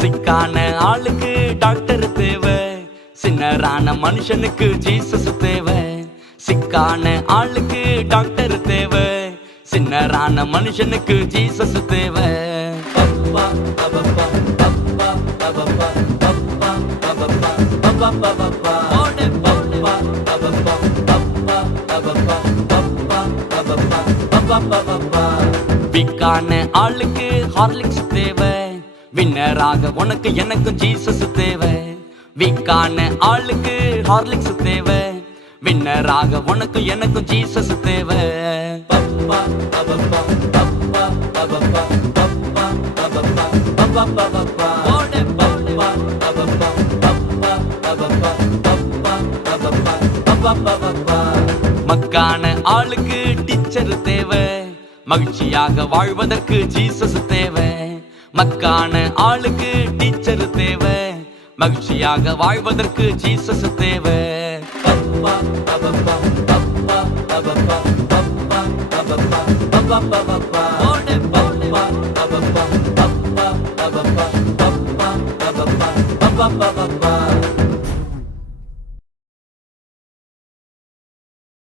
சிக்கான ஆளுக்கு டாக்டர் தேவை, சின்னரான மனுஷனுக்கு ஜீசஸ் தேவை. சிக்கான ஆளுக்கு டாக்டர் தேவை, சின்னரான மனுஷனுக்கு ஜீசஸ் தேவை. விக்கான ஆளுக்கு ஹார்லிக்ஸ் தேவை, வின்னராக உனக்கு எனக்கும் ஜீசஸ் தேவை. விக்கான ஆளுக்கு ஹார்லிக்ஸ் தேவை, வின்னராக உனக்கு எனக்கும் ஜீசஸ் தேவை. மக்கான ஆளுக்கு டீச்சர் தேவை, மகிழ்ச்சியாக வாழ்வதற்கு ஜீசஸ் தேவை. மக்கான ஆளுக்கு டீச்சர் தேவை, மகிழ்ச்சியாக வாழ்வதற்கு ஜீசஸ் தேவை.